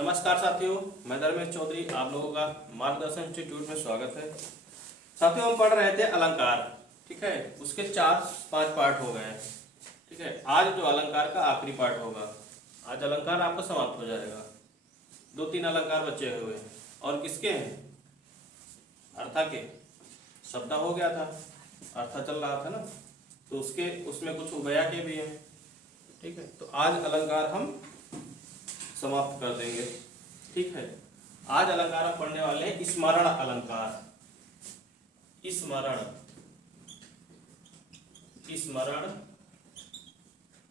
नमस्कार साथियों, मैं धर्मेश चौधरी, आप लोगों का मार्गदर्शन इंस्टीट्यूट में स्वागत है। साथियों, हम पढ़ रहे थे अलंकार, ठीक है। उसके 4-5 पार्ट हो गए, ठीक है। आज जो अलंकार का आखिरी पार्ट होगा, आज अलंकार आपका समाप्त हो जाएगा। 2-3 अलंकार बचे हुए हैं और किसके हैं? अर्था के। शब्द हो गया था, अर्था चल रहा था ना, तो उसमें कुछ उभया के भी हैं, ठीक है। तो आज अलंकार हम समाप्त कर देंगे, ठीक है। आज अलंकार हम पढ़ने वाले हैं स्मरण अलंकार। स्मरण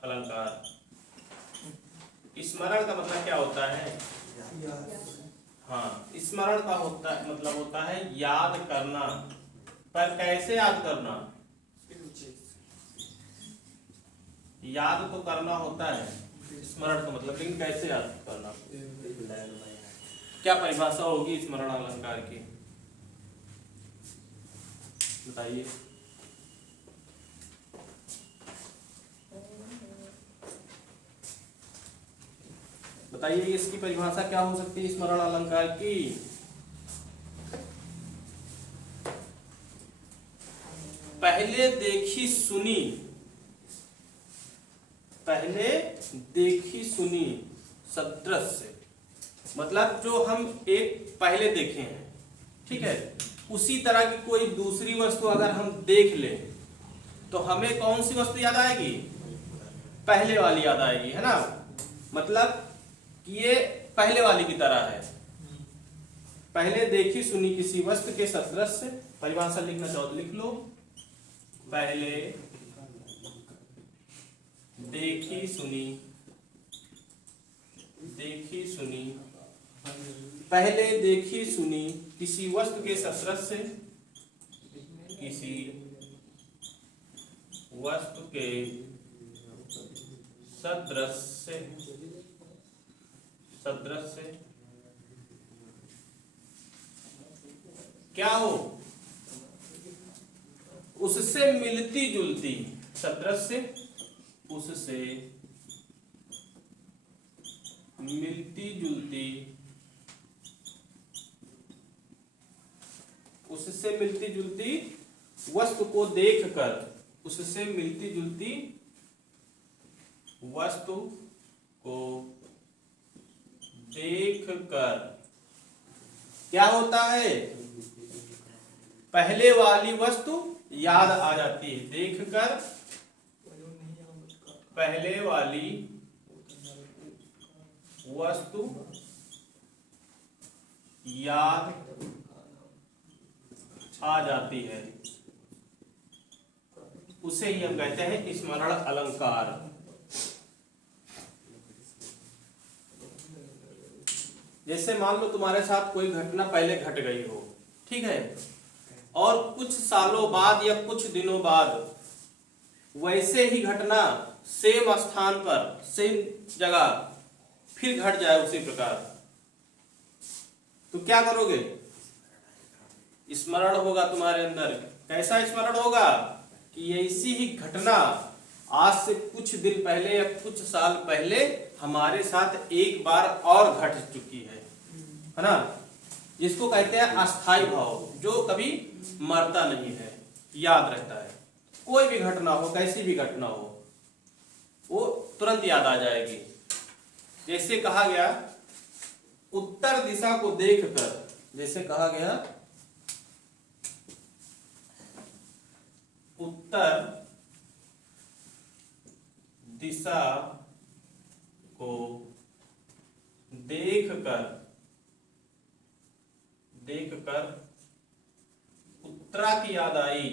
अलंकार। स्मरण का मतलब क्या होता है? हाँ, स्मरण का मतलब होता है याद करना। पर कैसे याद करना? याद तो करना होता है स्मरण का मतलब, लेकिन कैसे याद करना? क्या परिभाषा होगी स्मरण अलंकार की, बताइए। बताइए इसकी परिभाषा क्या हो सकती है स्मरण अलंकार की? पहले देखी सुनी सदृश, मतलब जो हम एक पहले देखे हैं, ठीक है, उसी तरह की कोई दूसरी वस्तु अगर हम देख लें तो हमें कौन सी वस्तु याद आएगी? पहले वाली याद आएगी, है ना। मतलब कि ये पहले वाली की तरह है। पहले देखी सुनी किसी वस्तु के सदृश, परिभाषा लिखना चाहो तो लिख लो। पहले देखी सुनी पहले देखी सुनी किसी वस्तु के सदृश, किसी वस्तु के सदृश क्या हो? उससे मिलती जुलती। सदृश उससे मिलती जुलती वस्तु को देखकर, उससे मिलती जुलती वस्तु को देखकर क्या होता है? पहले वाली वस्तु याद आ जाती है। देखकर पहले वाली वस्तु याद आ जाती है, उसे ही हम कहते हैं स्मरण अलंकार। जैसे मान लो तुम्हारे साथ कोई घटना पहले घट गई हो, ठीक है, और कुछ सालों बाद या कुछ दिनों बाद वैसे ही घटना सेम स्थान पर, सेम जगह फिर घट जाए उसी प्रकार, तो क्या करोगे? स्मरण होगा तुम्हारे अंदर। कैसा स्मरण होगा? कि ऐसी ही घटना आज से कुछ दिन पहले या कुछ साल पहले हमारे साथ एक बार और घट चुकी है ना। जिसको कहते हैं अस्थाई भाव, जो कभी मरता नहीं है, याद रहता है। कोई भी घटना हो, कैसी भी घटना हो, वो तुरंत याद आ जाएगी। जैसे कहा गया उत्तर दिशा को देखकर, जैसे कहा गया उत्तर दिशा को देखकर उत्तरा की याद आई।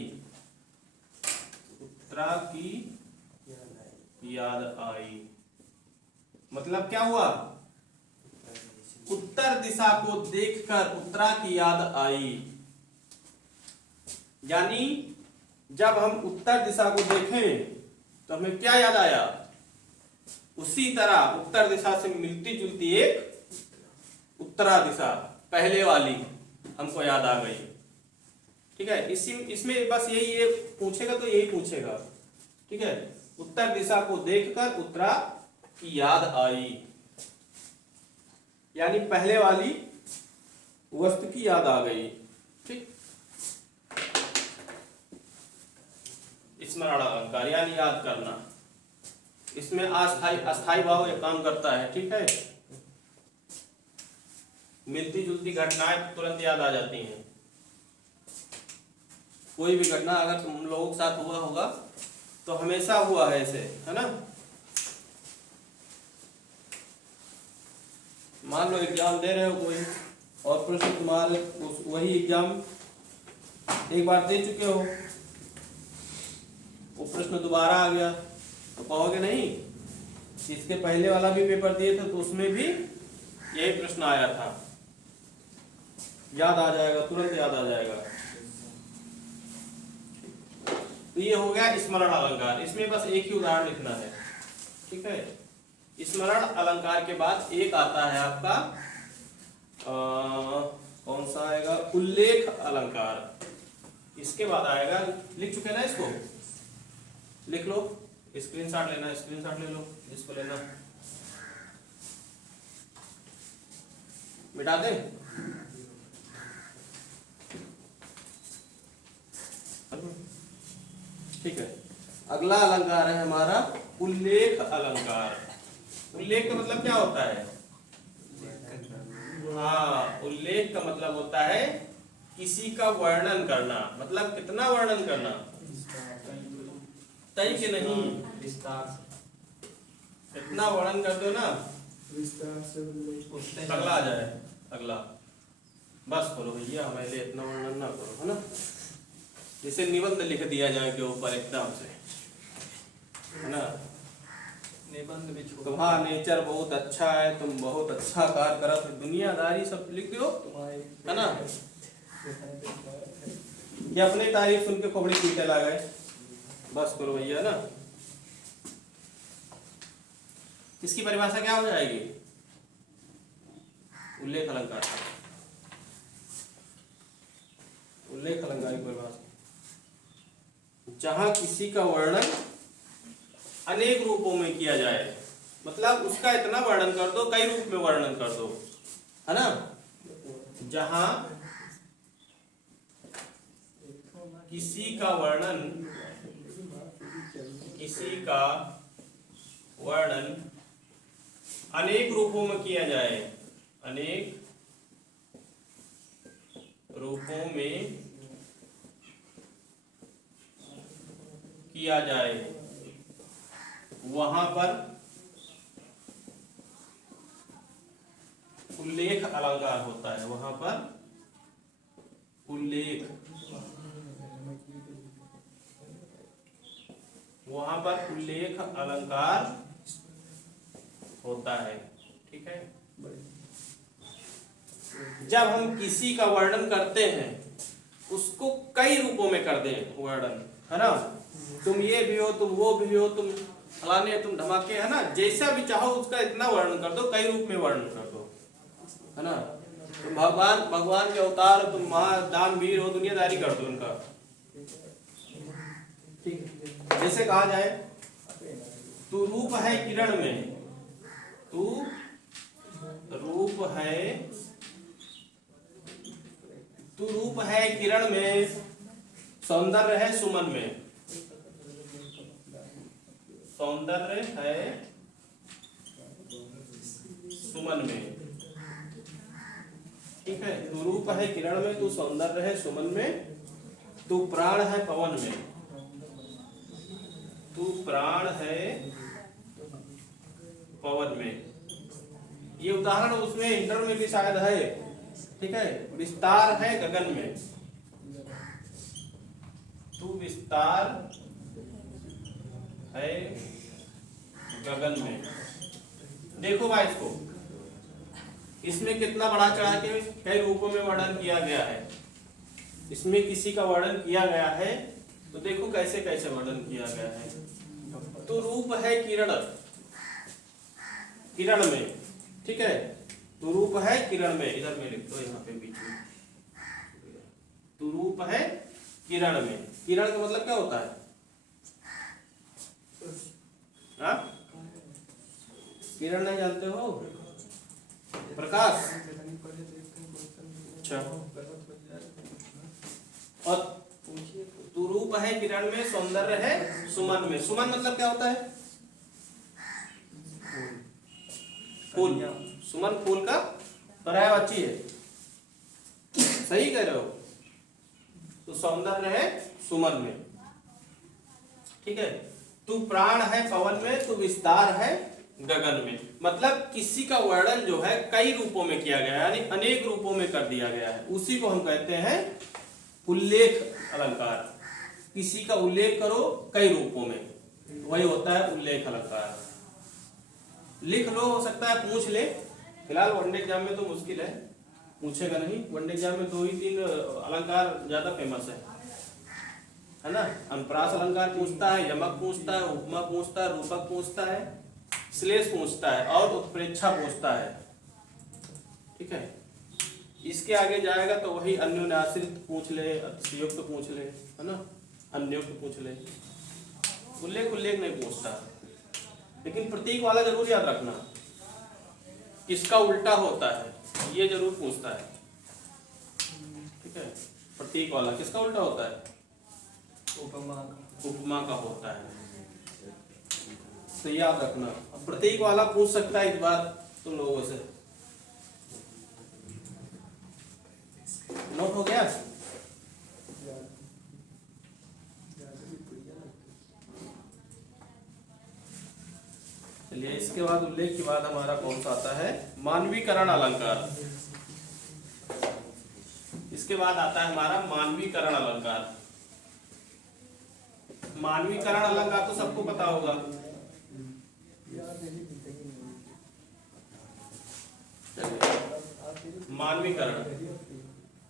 उत्तरा की याद आई मतलब क्या हुआ? उत्तर दिशा को देखकर उत्तरा की याद आई। यानी जब हम उत्तर दिशा को देखें तो हमें क्या याद आया? उसी तरह उत्तर दिशा से मिलती जुलती एक उत्तरा दिशा, पहले वाली, हमको याद आ गई, ठीक है। इसमें बस यही ये पूछेगा तो यही पूछेगा, ठीक है। उत्तर दिशा को देखकर उत्तरा की याद आई। यानी पहले वाली वस्तु की याद आ गई। ठीक, स्मरण अलंकार यानी याद करना। इसमें अस्थाई भाव एक काम करता है। ठीक है, मिलती जुलती घटनाएं तुरंत याद आ जाती हैं। कोई भी घटना अगर तुम लोगों के साथ हुआ होगा तो हमेशा हुआ है ऐसे, है ना। मान लो एग्जाम दे रहे हो कोई और प्रश्न तुम्हारे वही एग्जाम एक बार दे चुके हो, वो प्रश्न दोबारा आ गया तो कहोगे नहीं इसके पहले वाला भी पेपर दिए थे तो उसमें भी यही प्रश्न आया था। याद आ जाएगा, तुरंत याद आ जाएगा। तो ये हो गया स्मरण अलंकार। इसमें बस एक ही उदाहरण लिखना है। ठीक है, स्मरण अलंकार के बाद एक आता है आपका कौन सा आएगा, उल्लेख अलंकार। इसके बाद आएगा, लिख चुके ना, इसको लिख लो, स्क्रीनशॉट लेना, स्क्रीनशॉट ले लो, इसको लेना, मिटा दे। ठीक है, अगला अलंकार है हमारा उल्लेख अलंकार। उल्लेख का मतलब क्या होता है? हाँ, उल्लेख का मतलब होता है किसी का वर्णन करना। मतलब कितना वर्णन करना? तय के नहीं, विस्तार। इतना वर्णन कर दो ना विस्तार से अगला आ जाए। अगला बस करो भैया, हमारे लिए इतना वर्णन ना करो, है ना। जैसे निबंध लिख दिया जाए के ऊपर एकदम से, है ना। निबंध भी तुम्हारा नेचर बहुत अच्छा है, तुम बहुत अच्छा कार्य करा, तो दुनियादारी सब लिख दो, है ना। ये अपनी तारीफ सुन के खोपड़ी पीटे ला गए। बस करो भैया ना। इसकी परिभाषा क्या हो जाएगी? उल्लेख अलंकार। उल्लेख अलंकार की परिभाषा, जहां किसी का वर्णन अनेक रूपों में किया जाए। मतलब उसका इतना वर्णन कर दो, कई रूप में वर्णन कर दो, है ना। जहां किसी का वर्णन अनेक रूपों में किया जाए, अनेक रूपों में किया जाए, वहां पर उल्लेख अलंकार होता है। वहां पर उल्लेख, वहां पर उल्लेख अलंकार होता है। ठीक है, जब हम किसी का वर्णन करते हैं उसको कई रूपों में कर दें वर्णन, है ना। तुम ये भी हो, तुम वो भी हो, तुम फलाने, तुम धमाके, है ना। जैसा भी चाहो उसका इतना वर्णन कर दो, कई रूप में वर्णन कर दो, है ना। तुम भगवान के अवतार, तुम महादानवीर हो, दुनियादारी कर दो उनका। ठीक, जैसे कहा जाए तू रूप है किरण में, तू रूप है किरण में, सौंदर्य है सुमन में। सौंदर्य है सुमन में। ठीक है, तू रूप है किरण में, तू सौंदर्य है सुमन में, तू प्राण है पवन में। तू प्राण है पवन में। ये उदाहरण उसमें इंटर में भी शायद है। ठीक है, विस्तार है गगन में, तू विस्तार है गगन में। देखो भाई इसको, इसमें कितना बड़ा चढ़ा के कई रूपों में वर्णन किया गया है। इसमें किसी का वर्णन किया गया है तो देखो कैसे कैसे वर्णन किया गया है। तो रूप है किरण, किरण में। ठीक है, तो रूप है किरण में, इधर में लिख दो, यहाँ पे बीच में। तो रूप है किरण में। किरण का मतलब क्या होता है? हाँ, किरण नहीं जानते हो? प्रकाश। अच्छा, और तुरूप है किरण में, सौंदर्य है सुमन में। सुमन मतलब क्या होता है? फूल। सुमन फूल का पर्यायवाची है, सही कह रहे हो। तो सौंदर्य है सुमन में, ठीक है। तू प्राण है पवन में, तू विस्तार है गगन में। मतलब किसी का वर्णन जो है कई रूपों में किया गया है, यानी अनेक रूपों में कर दिया गया है, उसी को हम कहते हैं उल्लेख अलंकार। किसी का उल्लेख करो कई रूपों में, वही होता है उल्लेख अलंकार। लिख लो, हो सकता है पूछ ले। फिलहाल वनडे एग्जाम में तो मुश्किल है, पूछेगा नहीं। वनडे एग्जाम में 2 ही 3 अलंकार ज्यादा फेमस है ना। अनुप्रास अलंकार पूछता है, यमक पूछता है, उपमा पूछता है, रूपक पूछता है, श्लेष पूछता है और उत्प्रेक्षा पूछता है, ठीक है। इसके आगे जाएगा तो वही अन्योन्याश्रित पूछ ले, अतिशयोक्त पूछ ले, है ना, अन्योक्त पूछ ले। उल्लेख उल्लेख नहीं पूछता, लेकिन प्रतीक वाला जरूर याद रखना, किसका उल्टा होता है ये जरूर पूछता है, ठीक है। प्रतीक वाला किसका उल्टा होता है? उपमा का होता है, तो याद रखना। प्रतीक वाला पूछ सकता है इस बार तुम लोगों से। नोट हो गया? चलिए, इसके बाद उल्लेख के बाद हमारा कौन सा आता है? मानवीकरण अलंकार। इसके बाद आता है हमारा मानवीकरण अलंकार। मानवीकरण अलंकार तो सबको पता होगा। मानवीकरण,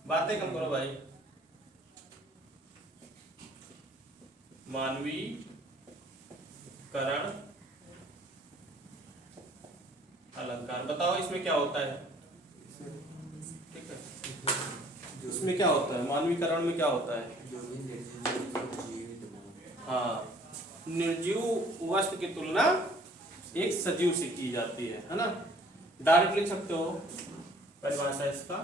बातें कम करो भाई। मानवीकरण अलंकार, बताओ इसमें क्या होता है? ठीक है, इसमें क्या होता है? मानवीकरण में क्या होता है? हाँ, निर्जीव वस्तु की तुलना एक सजीव से की जाती है ना। डायरेक्ट लिख सकते हो परिभाषा, इसका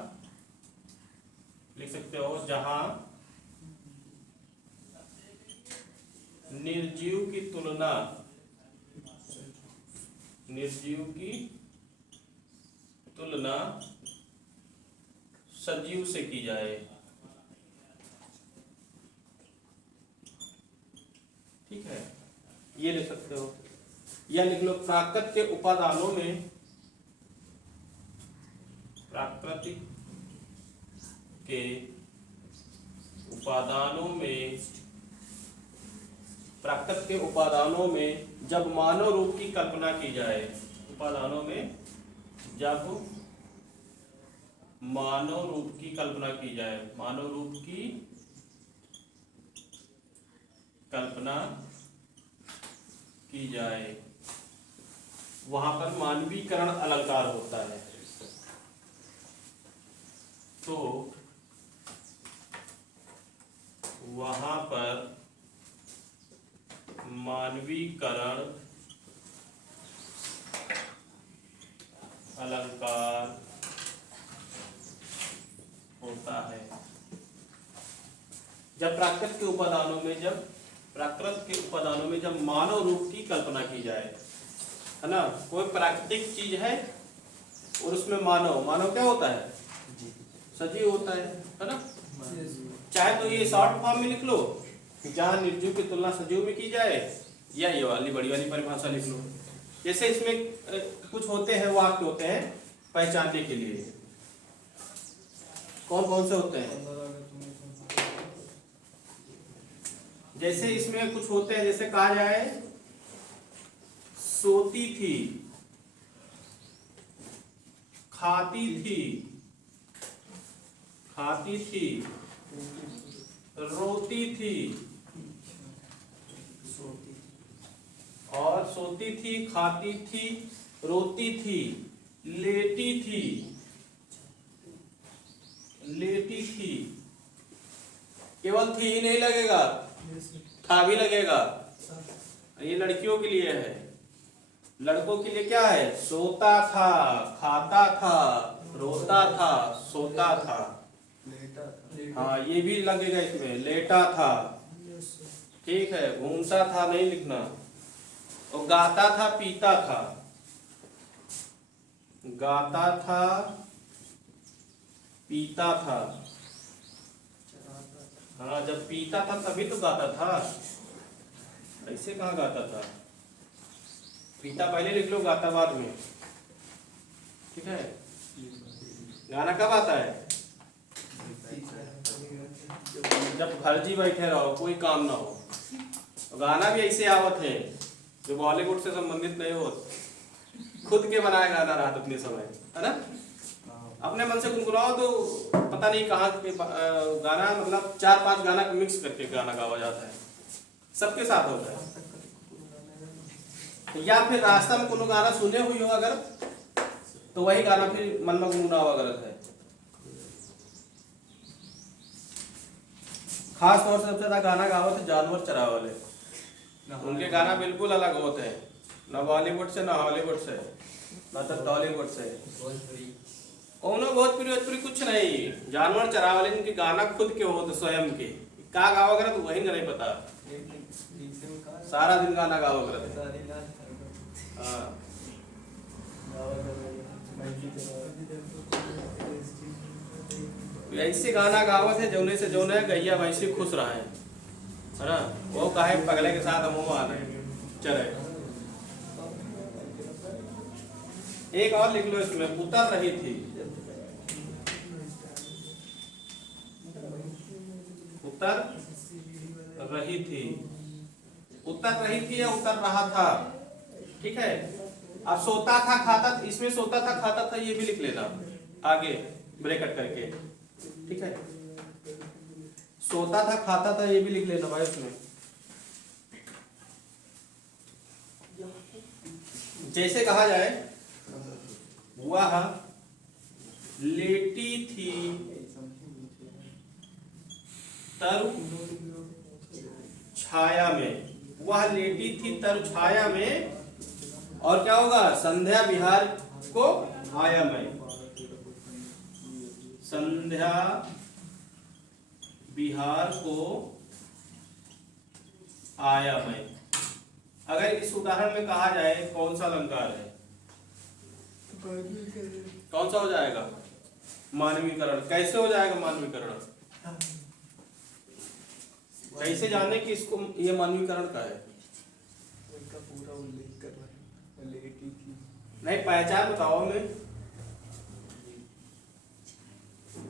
लिख सकते हो, जहां निर्जीव की तुलना सजीव से की जाए, ठीक है, ये लिख सकते हो। या लिख लो, प्राकृत के उपादानों में, प्राकृतिक के उपादानों में, प्राकृत के उपादानों में जब मानव रूप की कल्पना की जाए, उपादानों में जब मानव रूप की कल्पना की जाए, मानव रूप की कल्पना की जाए, वहां पर मानवीकरण अलंकार होता है। तो वहां पर मानवीकरण अलंकार होता है। जब प्राकृत के उपादानों में जब मानव रूप की कल्पना की जाए, है ना। कोई प्राकृतिक चीज है और उसमें मानव क्या होता है? सजीव होता है ना। चाहे तो ये शॉर्ट फॉर्म में लिख लो, जहां निर्जीव की तुलना सजीव में की जाए, या ये वाली बड़ी वाली परिभाषा लिख लो। जैसे इसमें कुछ होते हैं, वाक्य होते हैं पहचानने के लिए। कौन कौन से होते हैं? जैसे इसमें कुछ होते हैं, जैसे कहा जाए सोती थी, खाती थी, रोती थी, और सोती थी, खाती थी, रोती थी, लेटी थी। केवल थी ही नहीं लगेगा, था भी लगेगा। ये लड़कियों के लिए है। लड़कों के लिए क्या है? सोता था, खाता था, था, सोता था। हाँ ये भी लगेगा इसमें, लेटा था। ठीक है, घूमता था नहीं लिखना। और गाता था, पीता था। गाता था, पीता था। हाँ जब पीता था तभी तो गाता था, ऐसे कहाँ गाता था। पीता पहले लिख लो, गाता बाद में। ठीक है, गाना कब आता है? जब फर्जी बैठे रहो, कोई काम ना हो। गाना भी ऐसे आवत है जो बॉलीवुड से संबंधित नहीं हो, खुद के बनाया गाना रहा अपने समय, है ना। अपने मन से गुनगुनाओ तो पता नहीं कहाँ के गाना, मतलब 4-5 गाना को मिक्स करके गाना गावा जाता है, सबके साथ होता है। या फिर रास्ता में कोनो गाना सुने हुई हो अगर, तो वही गाना फिर मन में गुनगुनावा गलत है। खास तौर से सबसे ज्यादा गाना गावत है जानवर चरावे वाले, उनके गाना बिल्कुल अलग होते हैं, न बॉलीवुड से, न हॉलीवुड से, न तो टॉलीवुड से। भोजपुरी कुछ नहीं, जानवर चरावे वाले इनके गाना खुद के होते, स्वयं के। का गावा करत वही नहीं पता, सारा दिन गाना गावा करत। हाँ ऐसे गाना गावत है जौने से जौने गैया वैसे खुश रहे, है ना। वो काहे पगले के साथ हम आ रहे चले। एक और लिख लो इसमें, उतर रही थी। उतर रही थी, उतर रही थी या उतर रहा था। ठीक है, अब सोता था, खाता था, इसमें सोता था, खाता था, ये भी लिख लेना आगे ब्रैकेट करके। ठीक है, सोता था, खाता था, ये भी लिख लेना भाई उसमें। जैसे कहा जाए, वह लेटी थी तरु छाया में। वह लेटी थी तरु छाया में, और क्या होगा, संध्या विहार को आया मैं। संध्या विहार को आया मैं। अगर इस उदाहरण में कहा जाए कौन सा अलंकार है, कौन सा हो जाएगा? मानवीकरण। कैसे हो जाएगा मानवीकरण? कैसे जाने कि इसको ये मानवीकरण का है? पूरा उल्लेख कर रहा है, नहीं, पहचान बताओ हमें,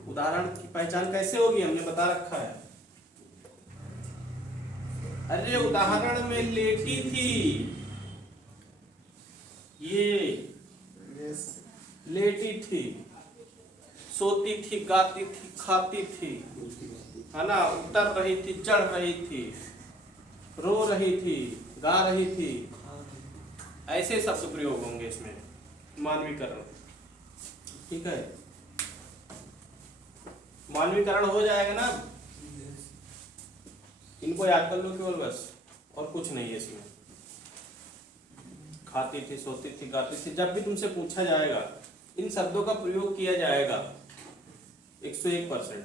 उदाहरण की पहचान कैसे होगी, हमने बता रखा है। अरे उदाहरण में लेटी थी, ये लेटी थी, सोती थी, गाती थी, खाती थी, है ना, उतर रही थी, चढ़ रही थी, रो रही थी, गा रही थी, ऐसे शब्द प्रयोग होंगे इसमें मानवीकरण। ठीक है, मानवीकरण हो जाएगा ना। इनको याद कर लो केवल बस, और कुछ नहीं है इसमें। खाती थी, सोती थी, गाती थी, जब भी तुमसे पूछा जाएगा इन शब्दों का प्रयोग किया जाएगा 101%।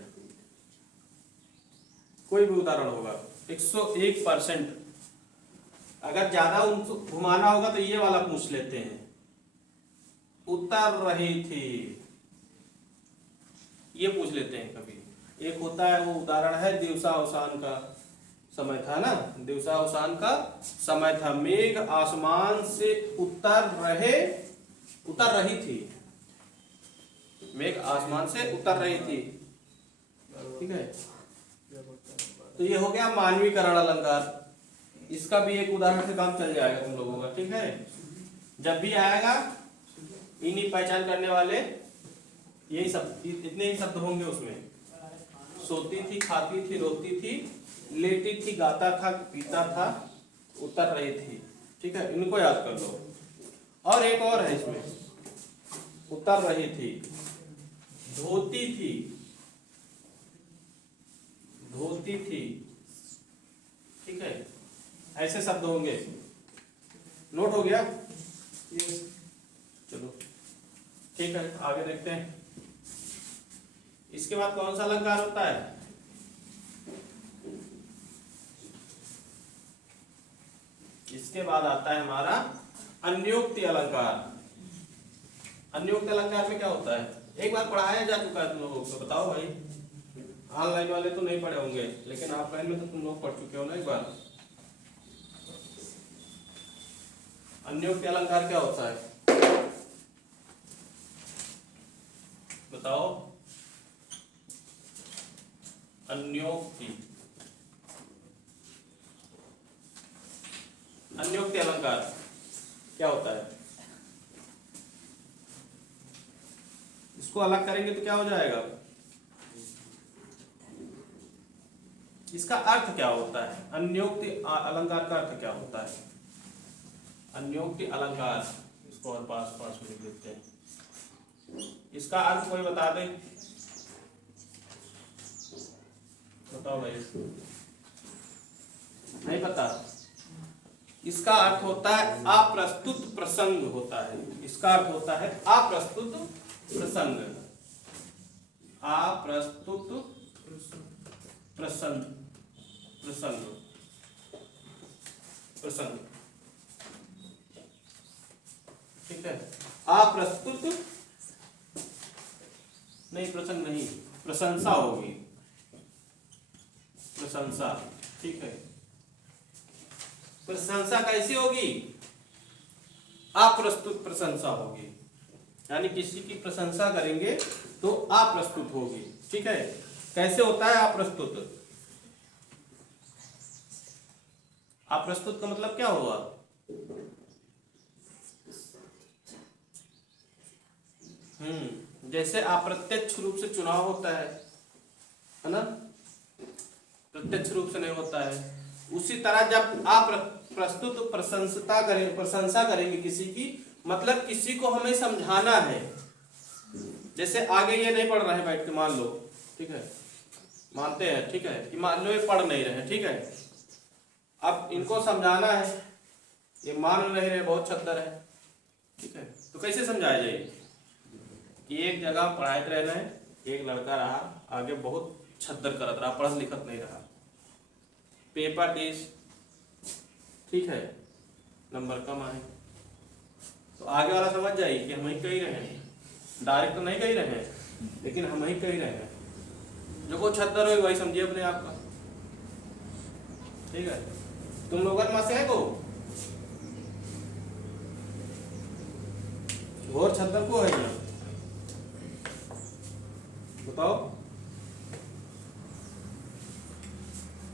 कोई भी उदाहरण होगा 101%। अगर ज्यादा उनको घुमाना होगा तो ये वाला पूछ लेते हैं, उतर रही थी, ये पूछ लेते हैं कभी। एक होता है, वो उदाहरण है, दिवसावसान का समय था ना, दिवसावसान का समय था, मेघ आसमान से उतर रही थी, मेघ आसमान से उतर रही थी। ठीक है, तो ये हो गया मानवीकरण अलंकार। इसका भी एक उदाहरण से काम चल जाएगा तुम लोगों का। ठीक है, जब भी आएगा इन्हीं पहचान करने वाले यही सब, इतने ही शब्द होंगे उसमें। सोती थी, खाती थी, रोती थी, लेटी थी, गाता था, पीता था, उतर रही थी। ठीक है, इनको याद कर लो। और एक और है इसमें, उतर रही थी, धोती थी, धोती थी। ठीक है, ऐसे शब्द होंगे। नोट हो गया? चलो ठीक है, आगे देखते हैं। इसके बाद कौन सा अलंकार होता है? इसके बाद आता है हमारा अन्योक्ति अलंकार। अन्योक्ति अलंकार में क्या होता है? एक बार पढ़ाया जा चुका है तुम लोगों को, बताओ भाई। ऑनलाइन वाले तो नहीं पढ़े होंगे, लेकिन ऑफलाइन में तो तुम लोग पढ़ चुके हो ना एक बार। अन्योक्ति अलंकार क्या होता है बताओ? अन्योक्ति अन्योक्ति अलंकार क्या होता है? इसको अलग करेंगे तो क्या हो जाएगा? इसका अर्थ क्या होता है? अन्योक्ति अलंकार का अर्थ क्या होता है? अन्योक्ति अलंकार, इसको और पास पास में लिख देते हैं। इसका अर्थ कोई बता दे, बताओ भाई। नहीं पता? इसका अर्थ होता है अप्रस्तुत प्रसंग होता है। इसका अर्थ होता है अप्रस्तुत प्रसंग। अप्रस्तुत प्रसंग प्रसंग प्रसंग, ठीक है। अप्रस्तुत नहीं, प्रसंग नहीं, प्रशंसा होगी, प्रशंसा, ठीक है। प्रशंसा कैसी होगी? अप्रस्तुत प्रशंसा होगी, यानी किसी की प्रशंसा करेंगे तो अप्रस्तुत होगी, ठीक है। कैसे होता है अप्रस्तुत? अप्रस्तुत का मतलब क्या हुआ? जैसे अप्रत्यक्ष रूप से चुनाव होता है ना, प्रत्यक्ष रूप से नहीं होता है। उसी तरह जब आप प्रस्तुत प्रशंसा करेंगे किसी की, मतलब किसी को हमें समझाना है। जैसे आगे ये नहीं पढ़ रहे हैं बैठ के, मान लो, ठीक है, मानते हैं, ठीक है, कि मान लो ये पढ़ नहीं रहे, ठीक है। अब इनको समझाना है, ये मान नहीं रहे, बहुत छद्दर है, ठीक है। तो कैसे समझाया जाए कि एक जगह पढ़ाई रहना है, एक लड़का रहा आगे बहुत छद्दर करत रहा, पढ़ लिखत नहीं रहा, पेपर टेस्ट, ठीक है, नंबर कम आए, तो आगे वाला समझ जाए कि हम ही कही रहे हैं, डायरेक्ट तो नहीं कही रहे हैं, लेकिन हम ही कही रहे हैं। जो को छद्दर हो वही समझिए अपने आप का, ठीक है। तुम लोगन में से है को घोर छद्दर को है यहाँ, बताओ।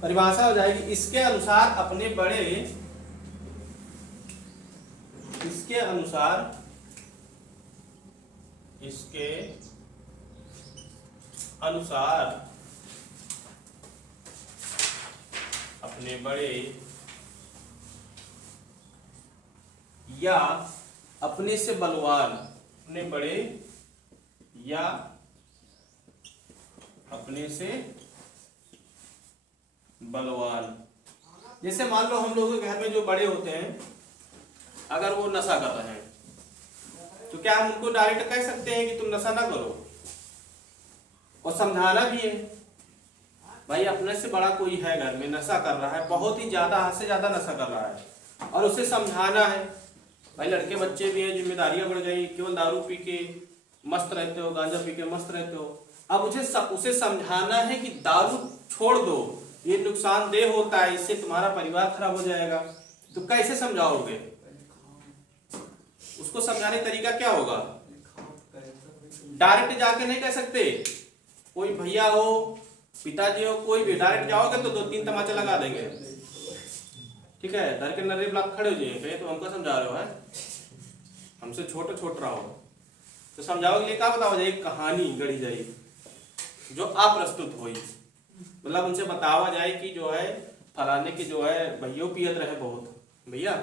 परिभाषा हो जाएगी, इसके अनुसार अपने बड़े, इसके अनुसार, इसके अनुसार अपने बड़े या अपने से बलवान, अपने बड़े या अपने से बलवान। जैसे मान लो हम लोगों के घर में जो बड़े होते हैं, अगर वो नशा कर रहे हैं तो क्या हम उनको डायरेक्ट कह सकते हैं कि तुम नशा ना करो? और समझाना भी है, भाई अपने से बड़ा कोई है घर में नशा कर रहा है, बहुत ही ज्यादा, हद से ज्यादा नशा कर रहा है, और उसे समझाना है। भाई लड़के बच्चे भी हैं, जिम्मेदारियां बढ़ गई, केवल दारू पी के मस्त रहते हो, गांजा पी के मस्त रहते हो। अब उसे समझाना है कि दारू छोड़ दो, ये नुकसानदेह होता है, इससे तुम्हारा परिवार खराब हो जाएगा। तो कैसे समझाओगे? उसको समझाने का तरीका क्या होगा? डायरेक्ट जाके नहीं कह सकते, कोई भैया हो, पिताजी हो, कोई भी डायरेक्ट जाओगे तो 2-3 तमाचा लगा देंगे, ठीक है। धर के नर्रे ब्लॉक खड़े हो जाइए, तो हमको समझा रहे हो, है हमसे छोटे छोट रहो, तो समझाओगे लिए क्या बताओ? एक कहानी गढ़ी जाए जो अप्रस्तुत हुई, मतलब उनसे बतावा जाए कि जो है फलाने के जो है भैया पियत रहे बहुत, भैया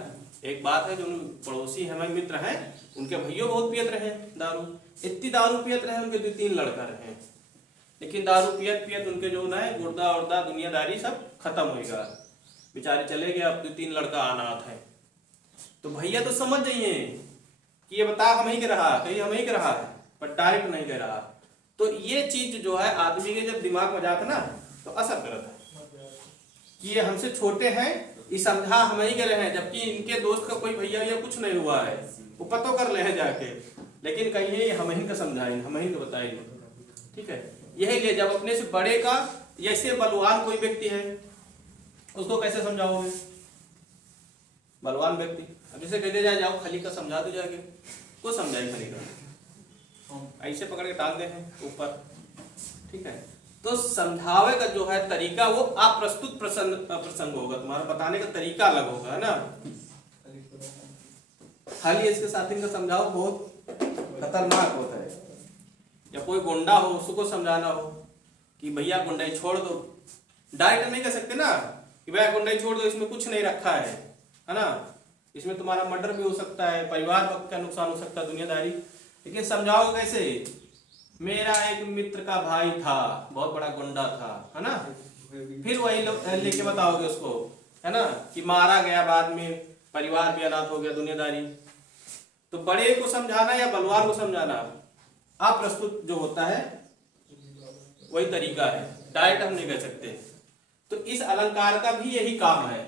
एक बात है, जो पड़ोसी हमारे मित्र हैं उनके भैया बहुत पियत रहे दारू, इतनी दारू पियत रहे, उनके 2-3 लड़का रहे, लेकिन दारू पियत पियत उनके जो ना है गुर्दा उर्दा दुनियादारी सब खत्म होगा, बेचारे चले गए, अब 2-3 लड़का अनाथ है। तो भैया तो समझ जाइए कि ये बता हम ही के रहा, कहीं हम ही के रहा है, पर डायरेक्ट नहीं कह रहा। तो ये चीज जो है आदमी के जब दिमाग में जाता ना तो असर करता है कि ये हमसे छोटे हैं, ये समझा हम ही करे हैं, जबकि इनके दोस्त का कोई भैया या कुछ नहीं हुआ है, वो पतो कर ले हैं जाके, लेकिन कहिए हम ही का समझाएंगे, हम ही को बताएंगे। ठीक है, यही लिए जब अपने से बड़े का, जैसे बलवान कोई व्यक्ति है उसको कैसे समझाओगे? बलवान व्यक्ति अब जैसे कहते जाओ खली का समझा दो जाके, को समझाए खली का? ऐसे पकड़ के टांग दे हैं ऊपर। ठीक है, तो समझावे का जो है तरीका वो अप्रस्तुत प्रसंग होगा, तुम्हारा बताने का तरीका अलग होगा, है ना। खाली इसके साथी का समझाओ बहुत खतरनाक होता है। या कोई गुंडा हो उसको समझाना हो कि भैया गुंडाई छोड़ दो, डायरेक्ट नहीं कह सकते ना कि भैया गुंडाई छोड़ दो, इसमें कुछ नहीं रखा है ना, इसमें तुम्हारा मर्डर भी हो सकता है, परिवार का नुकसान हो सकता है, दुनियादारी। लेकिन समझाओ कैसे? मेरा एक मित्र का भाई था, बहुत बड़ा गुंडा था, है ना, फिर वही लेके बताओगे उसको, है ना, कि मारा गया, बाद में परिवार भी अनाथ हो गया, दुनियादारी। तो बड़े को समझाना या बलवान को समझाना, अप्रस्तुत जो होता है वही तरीका है, डायरेक्ट हम नहीं कह सकते। तो इस अलंकार का भी यही काम है,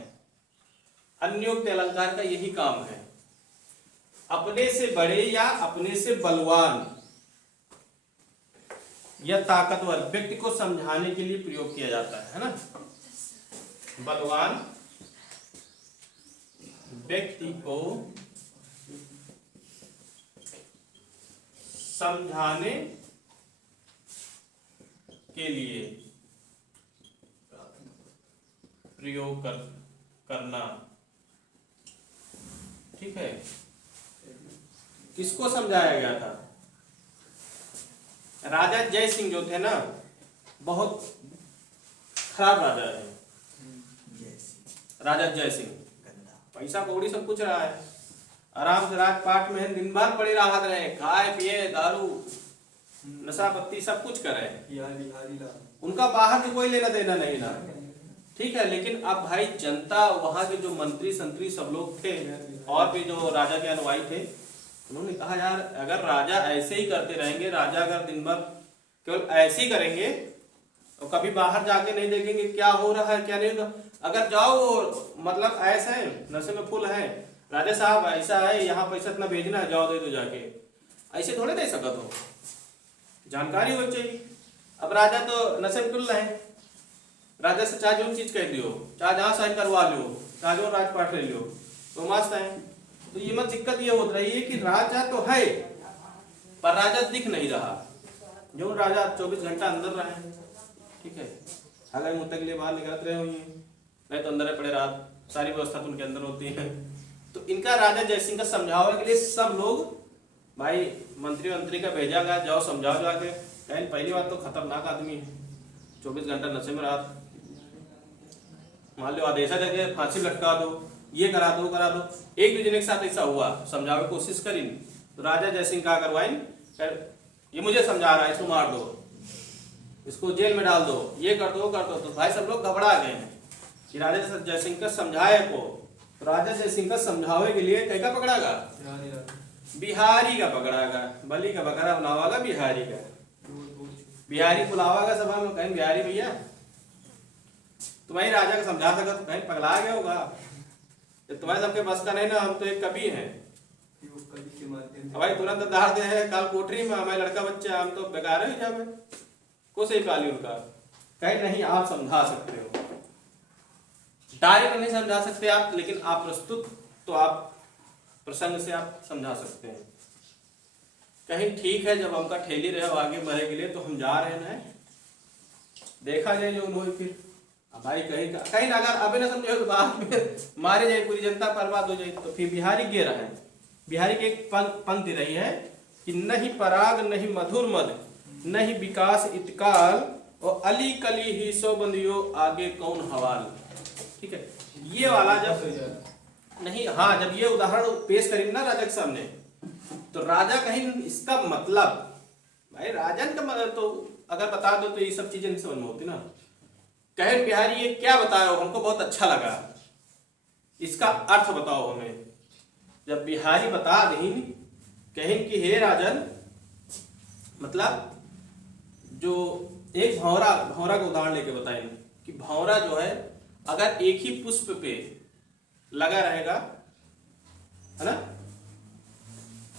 अन्योक्त अलंकार का यही काम है, अपने से बड़े या अपने से बलवान या ताकतवर व्यक्ति को समझाने के लिए प्रयोग किया जाता है ना। बलवान व्यक्ति को समझाने के लिए प्रयोग करना। ठीक है, किसको समझाया गया था? राजा जय सिंह जो थे ना, बहुत खराब राजा है राजा जय सिंह, पैसा कौड़ी सब कुछ रहा है, आराम से राजपाट में दिन भर पड़े राहत रहे, खाए पिए, दारू नशा पत्ती सब कुछ करे, उनका बाहर से कोई लेना देना नहीं ना। ठीक है, लेकिन अब भाई जनता, वहां के जो मंत्री संतरी सब लोग थे और भी जो राजा के अनुयायी थे, उन्होंने कहा यार अगर राजा ऐसे ही करते रहेंगे, राजा अगर दिन भर केवल ऐसे ही करेंगे और कभी बाहर जाके नहीं देखेंगे क्या हो रहा है क्या नहीं होगा, अगर जाओ मतलब ऐसा है नशे में फुल है, राजा साहब ऐसा है यहाँ पैसा इतना भेजना है, जाओ दे दो जाके, ऐसे थोड़े दे सकते हो, जानकारी हो चाहिए। अब राजा तो नशे में फुल रहे, राजा से चाहे जो चीज कह दियो, चाहे जहाँ साइन करवा लो, चाहे जो राजपाट ले लो, तो मस्त है। तो ये मत दिक्कत ये होती रही है कि राजा तो है पर राजा दिख नहीं रहा, जो राजा 24 घंटा अंदर रहे। ठीक है, अगर मुद्दे के लिए बाहर निकलते रहे हुई नहीं तो अंदर पड़े रात, सारी व्यवस्था तो उनके अंदर होती है। तो इनका राजा जयसिंह का समझाने के लिए सब लोग भाई मंत्री का भेजा गया, जाओ समझाओ जाके। कहीं पहली बात तो खतरनाक आदमी, 24 घंटा नशे में रात, मान लो आदेशा देके फांसी लटका दो, ये करा दो करा दो। एक दूसरे के साथ ऐसा हुआ, समझाने की कोशिश करी तो राजा जयसिंह क्या करवाइन, ये मुझे समझा रहा है, इसको मार दो, इसको जेल में डाल दो, ये कर दो कर दो। तो भाई सब लोग घबरा गए हैं कि राजा जयसिंह का समझाए को, तो राजा जयसिंह का समझावे के लिए कैका पकड़ागा, बिहारी का पकड़ागा, बलि का बकरा बनावागा बिहारी का, बिहारी बुलावागा सभा में, कहीं बिहारी भैया तुम्हारी राजा को समझा सका, तो कहीं पगला गया होगा, तुम्हारे सबके बस का नहीं ना, हम तो एक कवि हैं, भाई तुरंत दार दे है काल कोठरी में, हमारे लड़का बच्चा हम तो बेकार ही जावे को सही पाली उनका। कहीं नहीं आप समझा सकते हो, डायरेक्ट नहीं समझा सकते आप, लेकिन आप प्रस्तुत तो आप प्रसंग से आप समझा सकते हैं। कहीं ठीक है जब हमका ठेली रहे आगे बढ़े के लिए तो हम जा रहे हैं, देखा जाए जो उन्होंने फिर भाई कहीं ना अगर अभी ना समझे तो बाद में मारे जाए, पूरी जनता बर्बाद हो जाए। तो फिर बिहारी गे रहा है, बिहारी की एक पंक्ति रही है कि नहीं पराग नहीं मधुर मद नहीं विकास इतकाल और अली कली ही सो बंदियो आगे कौन हवाल। ठीक है, ये वाला जब नहीं, हाँ जब ये उदाहरण पेश करेंगे ना राजा के सामने, तो राजा कहीं इसका मतलब भाई राजन का मतलब तो अगर बता दो तो ये सब चीजें नहीं समझ में होती ना। कहे बिहारी ये क्या बताओ, हमको बहुत अच्छा लगा, इसका अर्थ बताओ हमें। जब बिहारी बता दें कहें कि हे राजन, मतलब जो एक भंवरा भंवरा का उदाहरण लेके बताएंगे कि भंवरा जो है अगर एक ही पुष्प पे लगा रहेगा, है ना,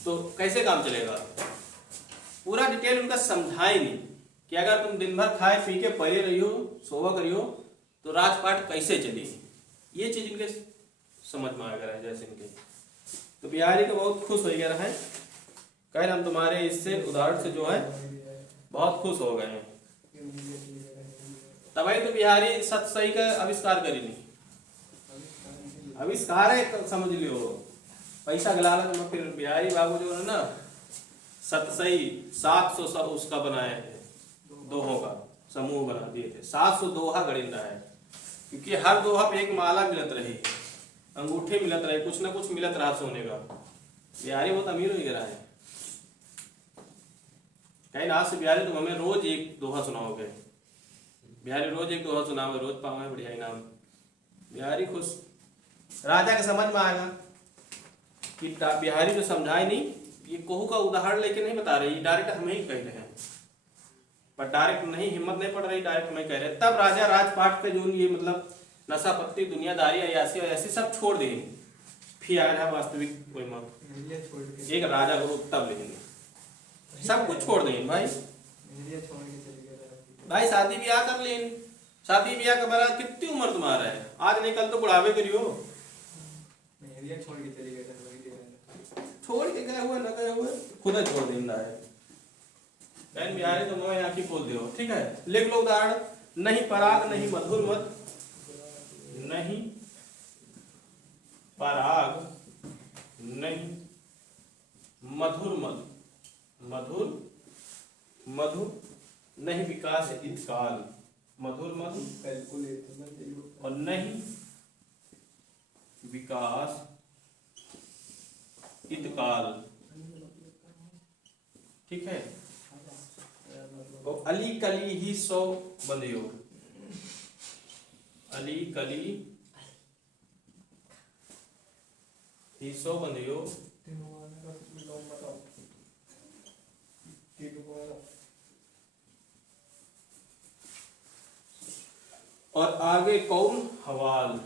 तो कैसे काम चलेगा। पूरा डिटेल उनका समझाए नहीं कि अगर तुम दिन भर खाए पी के पड़े रहियो, सोवा करियो, तो राजपाट कैसे चलेगी। ये चीज इनके समझ में आ गया है जयसिंह के। तो बिहारी को बहुत खुश हो गया है, कह हम तुम्हारे इससे उदाहरण से जो है बहुत खुश हो गए हैं। तभी तो बिहारी सत सही का आविष्कार करी नहीं, आविष्कार है समझ लियो, पैसा गला ला। फिर बिहारी बाबू जो है ना सत सही 700 सब उसका बनाए थे, दोहों का समूह बना दिए थे, 700 दोहा गणिंदा है, क्योंकि हर दोहा पे एक माला मिलत रही, अंगूठे मिलत रहे, कुछ ना कुछ मिलत रहा सोने का। बिहारी बहुत अमीर हो गया है। कहीं आज से बिहारी तुम हमें रोज एक दोहा सुनाओगे, बिहारी रोज एक दोहा सुनाओगे, रोज पाओगे बढ़िया इनाम। बिहारी खुश, राजा के समझ में आएगा कि बिहारी जो समझाए नहीं, ये कोहू का उदाहरण लेके नहीं बता रहे, डायरेक्ट हमें ही कह रहे हैं, पर डायरेक्ट नहीं, हिम्मत नहीं पड़ रही, डायरेक्ट हमें कह रहे। तब राजा राजपाट पे जो ये मतलब नशा पत्ती दुनियादारी अयासी अयासी सब छोड़ देंगे, फिर आ रहा वास्तविक कोई माँ एक राजा को तब लेंगे, सब कुछ छोड़ देंगे भाई। भाई शादी ब्याह कर लें, शादी ब्याह का बड़ा कितनी उम्र तुम्हारा है, आज नहीं कल तो बुढ़ावे करियो। छोड़ के गए हुए न गए हुए खुद छोड़ देना है। बहन बिहारी तो मैं आँखी खोल दो, ठीक है। लिख लो उदाहरण, नहीं पराग नहीं मधुर मत, नहीं पराग नहीं मधुर मत, मधुर मधु नहीं विकास इतकाल, मधुर मधु और नहीं विकास इतकाल, ठीक है। और अली कली ही सौ बंदियो, अली कली ही सौ बंदियो, और आगे कौन हवाल,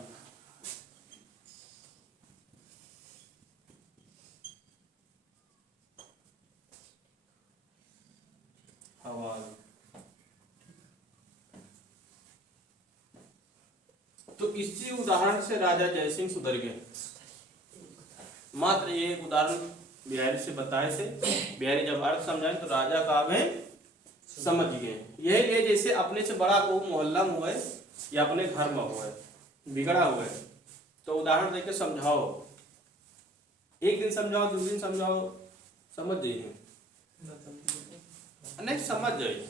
हवाल। तो इसी उदाहरण से राजा जयसिंह सुधर गए। मात्र ये एक उदाहरण बिहारी से बताए से बिहारी जब अर्थ समझाए तो राजा का में समझ गए। यही लिए जैसे अपने से बड़ा को मोहल्ला में हुआ या अपने घर में हुआ बिगड़ा हुआ है, तो उदाहरण देके समझाओ, एक दिन समझाओ, 2 दिन समझाओ, समझ जाइए, नहीं समझ जाइए।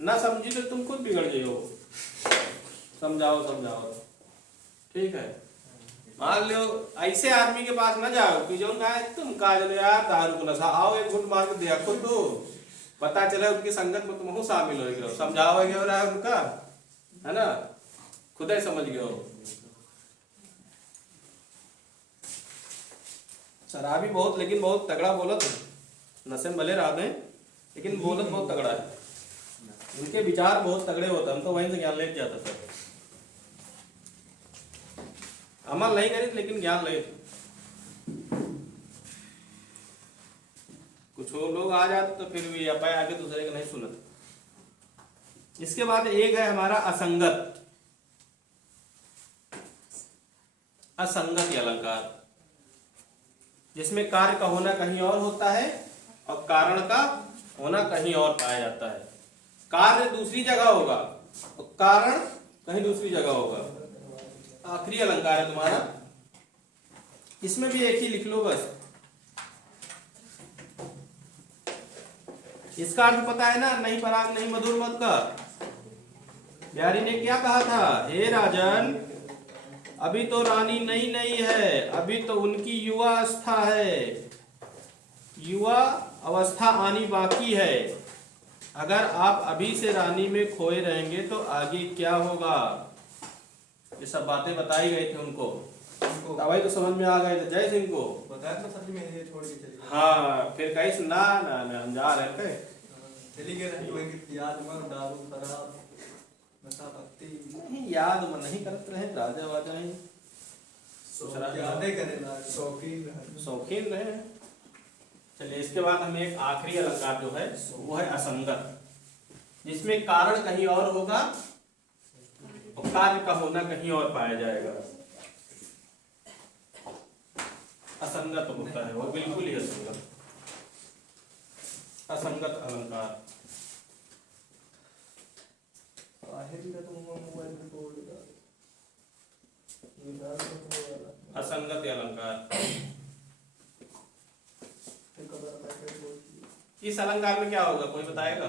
ना समझी तो तुम खुद बिगड़ जाइयो, समझाओ समझाओ, ठीक है। मान लो ऐसे आदमी के पास न जाओ कि जो कहा तुम कहा चलो यार दारू को नशा, आओ एक घुट मार के देखो तो पता चले उनकी संगत में तुम शामिल हो गए, समझाओगे हो रहा है उनका, है ना, खुद ही समझ गए हो। शराबी बहुत लेकिन बहुत तगड़ा बोलत, नशे में भले रहते हैं लेकिन बोलत बहुत तगड़ा है, उनके विचार बहुत तगड़े होते हैं। हम तो वहीं से ज्ञान ले जाता था, अमल नहीं करी लेकिन ज्ञान ले। कुछ लोग आ जाते तो फिर भी अपाय आगे दूसरे का नहीं सुनते। इसके बाद एक है हमारा असंगत, असंगत अलंकार, जिसमें कार्य का होना कहीं और होता है और कारण का होना कहीं और पाया जाता है। कार्य दूसरी जगह होगा और कारण कहीं दूसरी जगह होगा। आखिरी अलंकार है तुम्हारा, इसमें भी एक ही लिख लो बस। इसका अर्थ पता है ना, नहीं पराग नहीं मधुर मत का। बिहारी ने क्या कहा था, हे राजन अभी तो रानी नई नई है, अभी तो उनकी युवा अवस्था है, युवा अवस्था आनी बाकी है। अगर आप अभी से रानी में खोए रहेंगे तो आगे क्या होगा। ये सब बातें बताई गई थी उनको, तभी तो समझ में आ गए थे जय सिंह को। बताया तो सच में ये छोड़ के चले गए। हाँ फिर कहीं ना ना ना हम जा रहे थे, चली गए तुम्हें याद मन दारू शराब नशा पत्ती नहीं, याद मन नहीं करते रहे, राजा वाजा ही यादें करे ना शौकीन रहे। शौकीन रहे। चलिए इसके बाद हमें एक आखिरी अलंकार जो है वो है असंगत, जिसमें कारण कहीं और होगा और कार्य का होना कहीं और पाया जाएगा। असंगत होता है वो, बिल्कुल ही असंगत, असंगत अलंकार। असंगत अलंकार। इस अलंकार में क्या होगा, कोई बताएगा?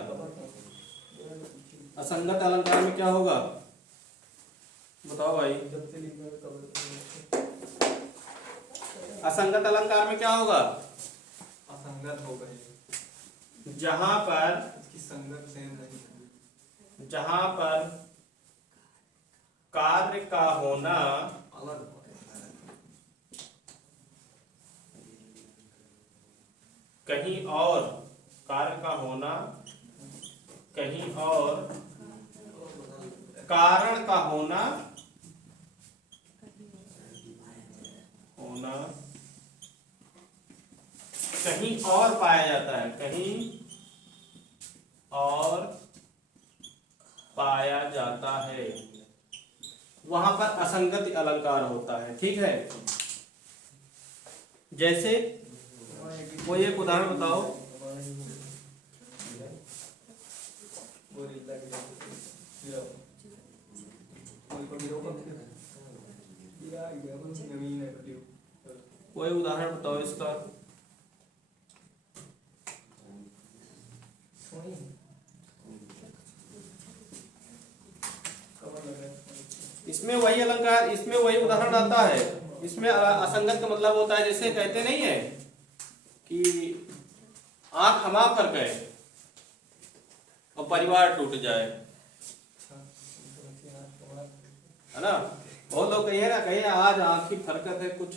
असंगत अलंकार में क्या होगा, बताओ भाई। असंगत अलंकार में क्या होगा? असंगत हो गए जहां पर, इसकी संगत से नहीं, जहां पर कार्य का होना अलग कहीं और, कार्य का होना कहीं और, कारण का होना होना कहीं और पाया जाता है, कहीं और पाया जाता है, वहां पर असंगत अलंकार होता है। ठीक है, जैसे कोई एक उदाहरण बताओ। कोई उदाहरण बताओ इसका। इसमें वही अलंकार, इसमें वही उदाहरण आता है। इसमें असंगत का मतलब होता है, जैसे कहते नहीं है कि आंख हमा फर गए और परिवार टूट जाए, है ना। बहुत लोग कहिए ना, कहिए आज आंख की फरकत है, कुछ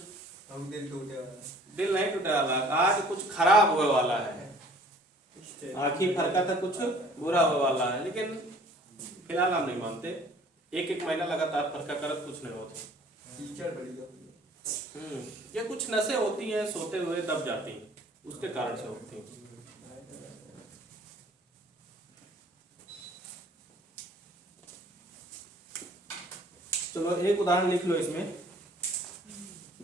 हम दिल टूटे वाला, दिल नहीं टूटे वाला, आज कुछ खराब होने वाला है, आंखी फरकत है, कुछ बुरा होने वाला है। लेकिन फिलहाल हम नहीं मानते, एक एक महीना लगातार फरका करत कुछ नहीं होता। कीचड़ बढ़िया या कुछ नसें होती हैं सोते हुए दब जाती हैं, उसके कारण से होती हैं। चलो एक उदाहरण लिख लो इसमें।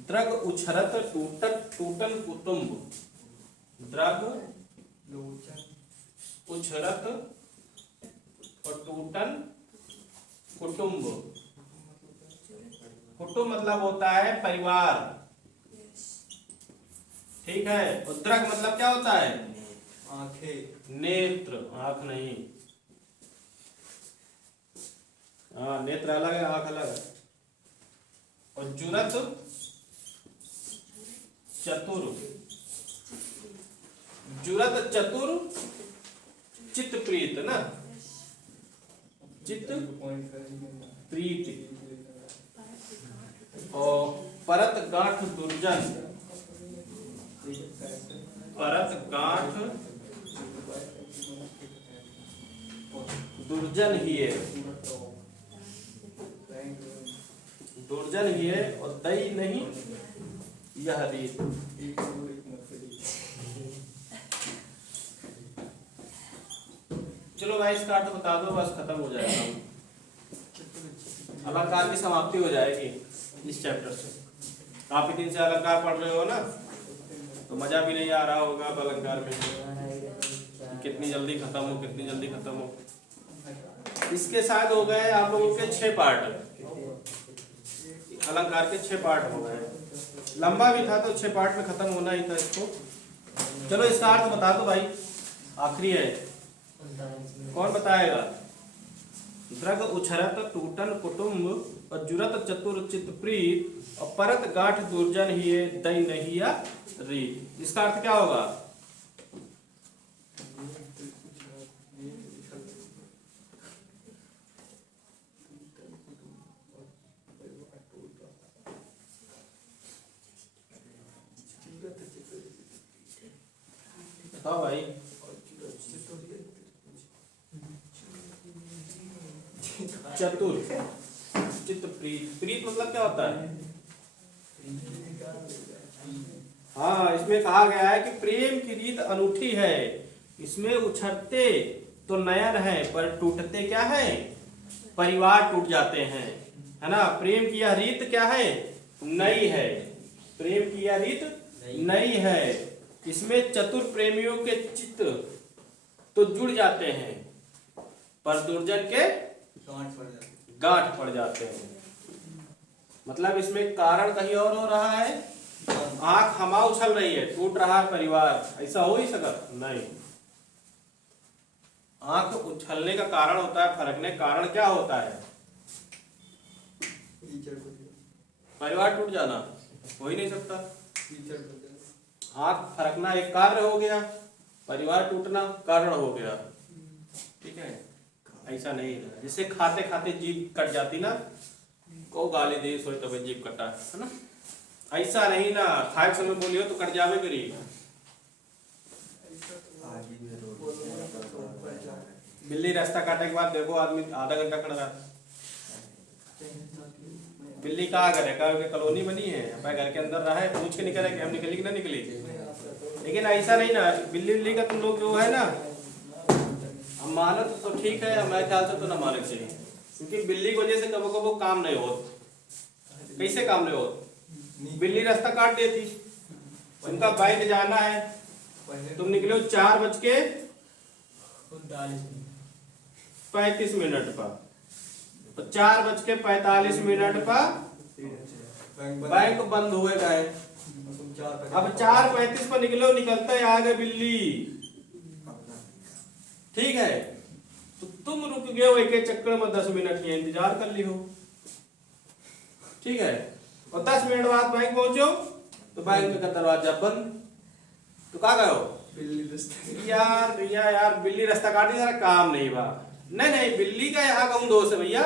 द्रग उछरत टूटत टूटन कुटुंब, द्रग उछरत और टूटन कुटुंब। कुटुंब मतलब होता है परिवार, ठीक है। और द्रग मतलब क्या होता है? आंखें, नेत्र, आंख नहीं। हाँ, नेत्र अलग है, आंख अलग है। और जुरत चतुर, जुरत चतुर चित्त प्रीत ना, चित्त प्रीति। और परत गांठ दुर्जन, परत गांठ दुर्जन ही है, दुर्जन ही है। और दई नहीं यह रीत। चलो भाई इसका अर्थ बता दो, बस खत्म हो जाएगा, अलंकार की समाप्ति हो जाएगी इस चैप्टर से। काफी दिन से अलंकार पढ़ रहे हो ना, तो मजा भी नहीं आ रहा होगा अब अलंकार में, कितनी जल्दी खत्म हो, कितनी जल्दी खत्म हो। इसके साथ हो गए आप लोगों के 6 पार्ट, अलंकार के 6 पार्ट हो गए। लंबा भी था तो 6 पार्ट में खत्म होना ही था इसको। चलो इसका अर्थ बता दो भाई, आखिरी है, कौन बताएगा? द्रग उछरत टूटन कुटुंब और जुरत चतुर चित्त प्रीत और परत गांठ दुर्जन ही दई नहीं या रीत। इसका अर्थ क्या होगा? बताओ भाई। चतुर, चित्त प्रीत। प्रीत मतलब क्या होता है? हाँ, इसमें कहा गया है कि प्रेम की रीत अनूठी है, इसमें उछलते तो नयन है पर टूटते क्या है? परिवार टूट जाते हैं, है ना। प्रेम की यह रीत क्या है? नई है। प्रेम की यह रीत नई है, इसमें चतुर प्रेमियों के चित्त तो जुड़ जाते हैं पर दुर्जन के गांठ पड़ जाते हैं। मतलब इसमें कारण कहीं और हो रहा है। आंख हमा उछल रही है, टूट रहा है परिवार, ऐसा हो ही सकता नहीं। आंख उछलने का कारण होता है फरकने, कारण क्या होता है? परिवार टूट जाना हो ही नहीं सकता। आंख फरकना एक कार्य हो गया, परिवार टूटना कारण हो गया। ठीक है, ऐसा नहीं है। जैसे खाते खाते जीभ कट जाती ना, को गाली दे सोई तब जीभ कटा, है ना। ऐसा नहीं ना, खाए समय बोलियो तो कट जावे करी। बिल्ली रास्ता काटे के बाद देखो आदमी आधा घंटा खड़ा रहा। बिल्ली कहाँ घर है? कहाँ कॉलोनी बनी है, अपने घर के अंदर रहा है, पूछ के निकले कि हम निकली कि ना निकली। लेकिन ऐसा नहीं ना, बिल्ली का तुम लोग जो है ना, हम मानो तो ठीक है, हमारे ख्याल से तो ना माने चाहिए, क्योंकि बिल्ली की वजह से कबो कबो काम नहीं हो। कैसे काम नहीं हो? बिल्ली रास्ता काट देती, उनका बाइक जाना है, तुम निकले 4:35 पर, 4:45 पर बैंक बंद हो गए। अब 4:35 पर निकलो, निकलता है आ गए बिल्ली। ठीक है, तो तुम रुक गए हो एक चक्कर में 10 मिनट की इंतजार कर ली हो। ठीक है, और 10 मिनट बाद बैंक पहुंचो तो बैंक का दरवाजा बंद। तो कहा गए हो? बिल्ली यार बिल्ली रास्ता काटी, जरा काम नहीं बा। नहीं, बिल्ली का यहाँ कौन दोष है भैया?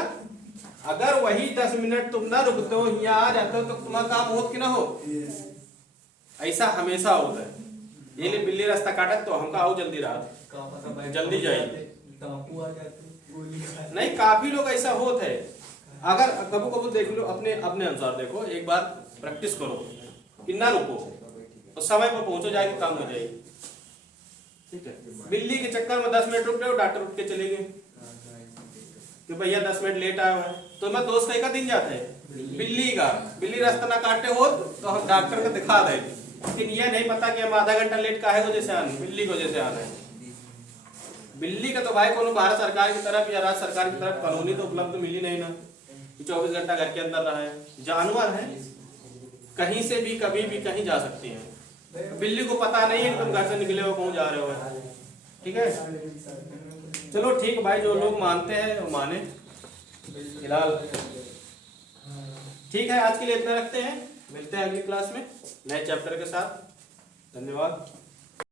अगर वही 10 मिनट तुम ना रुकते हो, यहाँ आ जाते हो तो तुम्हारा काम होत कि ना हो? ऐसा हमेशा होता है। ये लिए बिल्ली रास्ता काटा तो हमका आओ जल्दी रात, जल्दी जाइए। नहीं, काफी लोग ऐसा होता है। अगर कबू कबू देख लो, अपने अपने अनुसार देखो, एक बार प्रैक्टिस करो कि ना रुको और समय पर पहुंचो, जाके काम हो जाएगी। ठीक है, बिल्ली के चक्कर में 10 मिनट रुक रहे हो, डॉक्टर उठ के चले गए कि भैया 10 मिनट लेट आया है, तो मैं दोस्त का दिन जाता है बिल्ली का। बिल्ली रास्ता ना काटे हो तो हम डॉक्टर को दिखा दें, लेकिन यह नहीं पता कि हम आधा घंटा लेट काहे वजह से आने, बिल्ली की वजह से आना है। बिल्ली का तो भाई कोनो भारत सरकार की तरफ या राज्य सरकार की तरफ कानूनी तो उपलब्ध मिली नहीं ना, 24 घंटा घर के अंदर रहा है। जानवर है, कहीं से भी कभी भी कहीं जा सकती है। बिल्ली को पता नहीं है कि तुम घर से निकले हो, कौन जा रहे हो। ठीक है, चलो ठीक भाई, जो लोग मानते हैं वो माने। फिलहाल ठीक है, आज के लिए इतना रखते हैं, मिलते हैं अगली क्लास में नए चैप्टर के साथ। धन्यवाद।